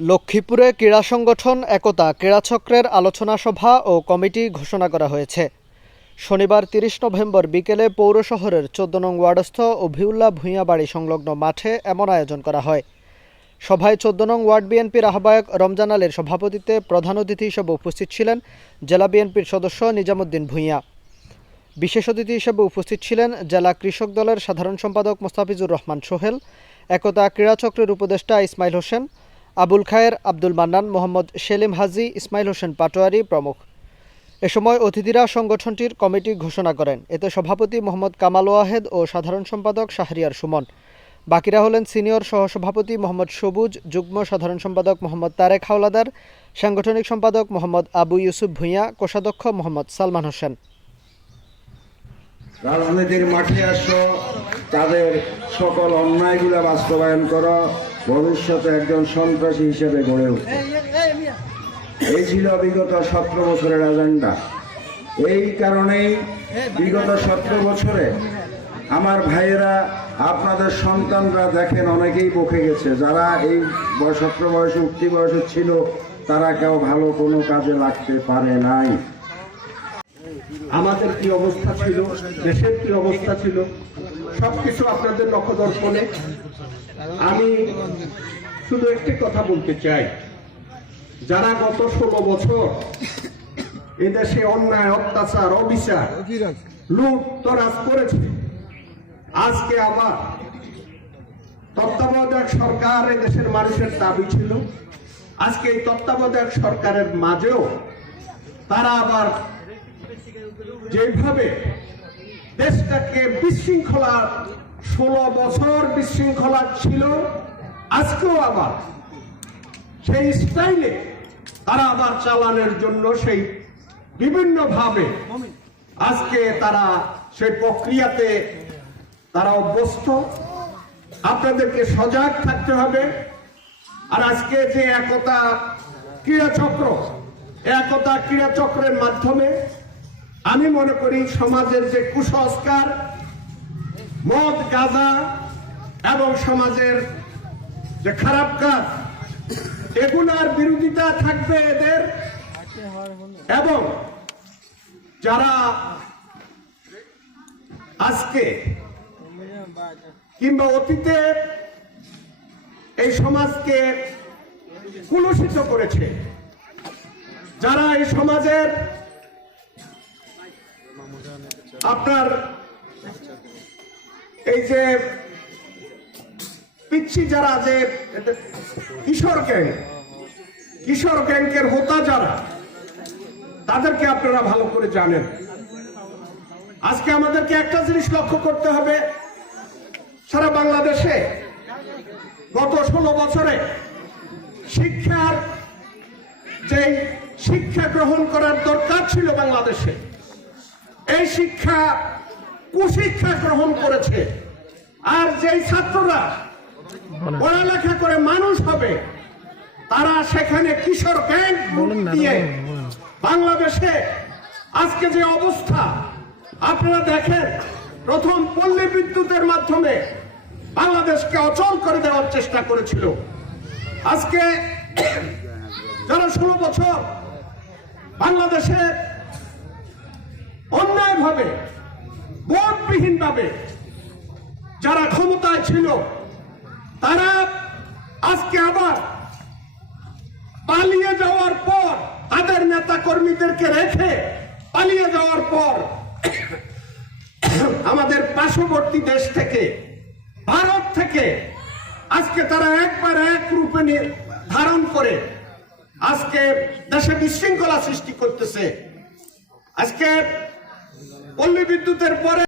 লক্ষ্মীপুরে ক্রীড়া সংগঠন একতা ক্রীড়াচক্রের আলোচনা সভা ও কমিটি ঘোষণা করা হয়েছে। শনিবার তিরিশ নভেম্বর বিকেলে পৌর শহরের চোদ্দ নং ওয়ার্ডস্থ অভিউল্লাহ ভূঁইয়া বাড়ি সংলগ্ন মাঠে এমন আয়োজন করা হয়। সভায় চোদ্দ নং ওয়ার্ড বিএনপির আহ্বায়ক রমজান আলীর সভাপতিত্বে প্রধান অতিথি হিসেবে উপস্থিত ছিলেন জেলা বিএনপির সদস্য নিজামুদ্দিন ভূঁইয়া। বিশেষ অতিথি হিসেবে উপস্থিত ছিলেন জেলা কৃষক দলের সাধারণ সম্পাদক মোস্তাফিজুর রহমান সোহেল, একতা ক্রীড়াচক্রের উপদেষ্টা ইসমাইল হোসেন আবুল খায়ের, আব্দুল মান্নান, মোহাম্মদ সেলিম হাজি, ইসমাইল হোসেন পাটোয়ারি প্রমুখ। এ সময় অতিথিরা সংগঠনটির কমিটি ঘোষণা করেন। এতে সভাপতি মোহাম্মদ কামাল ওয়াহেদ ও সাধারণ সম্পাদক শাহরিয়ার সুমন। বাকিরা হলেন সিনিয়র সহসভাপতি মোহাম্মদ সবুজ, যুগ্ম সাধারণ সম্পাদক মোহাম্মদ তারেক হাওলাদার, সাংগঠনিক সম্পাদক মোহাম্মদ আবু ইউসুফ ভূঁইয়া, কোষাধ্যক্ষ মোহাম্মদ সালমান হোসেন। রাজনীতির মাঠে আসো, তাদের সকল অন্যায়গুলো বাস্তবায়ন করো, ভবিষ্যতে একজন সন্ত্রাসী হিসেবে গড়ে উঠে। এই ছিল বিগত সতেরো বছরের এজেন্ডা এই কারণেই বিগত সতেরো বছরে আমার ভাইয়েরা, আপনাদের সন্তানরা দেখেন অনেকেই বকে গেছে। যারা এই সতেরো বয়সে উক্তি বয়সে ছিল, তারা কেউ ভালো কোনো কাজে লাগতে পারে নাই। আমাদের কি অবস্থা ছিল? দেশের কি অবস্থা ছিল? সবকিছু আপনাদের নখদর্পণে আমি শুধু একটি কথা বলতে চাই। যারা গত ষোলো বছর এদেশে অন্যায়, অত্যাচার, অবিচার, লুট, তরাজ করেছে, আজকে আবার তত্ত্বাবধায়ক সরকার এদেশের মানুষের দাবি ছিল। আজকে এই তত্ত্বাবধায়ক সরকারের মাঝেও তারা আবার যেভাবে দেশটাকে বিশৃঙ্খলা, ষোলো বছর বিশৃঙ্খলা ছিল, আজকেও আবার সেই স্টাইলে তারা আবার চালানোর জন্য সেই বিভিন্ন ভাবে আজকে তারা সেই প্রক্রিয়াতে তারা অভ্যস্ত। আপনাদেরকে সজাগ থাকতে হবে। আর আজকে যে একতা ক্রীড়া চক্র একতা ক্রীড়া চক্রের মাধ্যমে আমি মনে করি সমাজের যে কুসংস্কার, মদ, গাঁজা এবং সমাজের যে খারাপ কাজ, এগুলার বিরোধিতা থাকবে এদের এবং যারা আজকে কিংবা অতীতে এই সমাজকে কুলুষিত করেছে, যারা এই সমাজের আপনার এই যে পিচ্ছি যারা যে কিশোর গ্যাং, কিশোর গ্যাংকের হোতা যারা, তাদেরকে আপনারা ভালো করে জানেন। আজকে আমাদেরকে একটা জিনিস লক্ষ্য করতে হবে। সারা বাংলাদেশে গত ষোলো বছরে শিক্ষার যে শিক্ষা গ্রহণ করার দরকার ছিল বাংলাদেশে এই শিক্ষা কুশিক্ষা গ্রহণ করেছে। আর যেই ছাত্ররা পড়ালেখা করে মানুষ হবে তারা সেখানে কিশোর গ্যাং দিয়ে বাংলাদেশে আজকে যে অবস্থা আপনারা দেখেন প্রথম পল্লী বিদ্যুতের মাধ্যমে বাংলাদেশকে অচল করে দেওয়ার চেষ্টা করেছিল। আজকে যারা ষোলো বছর বাংলাদেশে অন্যায়ভাবে ভোটবিহীন ভাবে যারা ক্ষমতায় ছিল, তারা আজকে আবার পালিয়ে যাওয়ার পর তাদের নেতা কর্মীদেরকে রেখে পালিয়ে যাওয়ার পর আমাদের পার্শ্ববর্তী দেশ থেকে, ভারত থেকে আজকে তারা একবার এক রূপে ধারণ করে আজকে দেশে বিশৃঙ্খলা সৃষ্টি করতেছে। আজকে পল্লী বিদ্যুতের পরে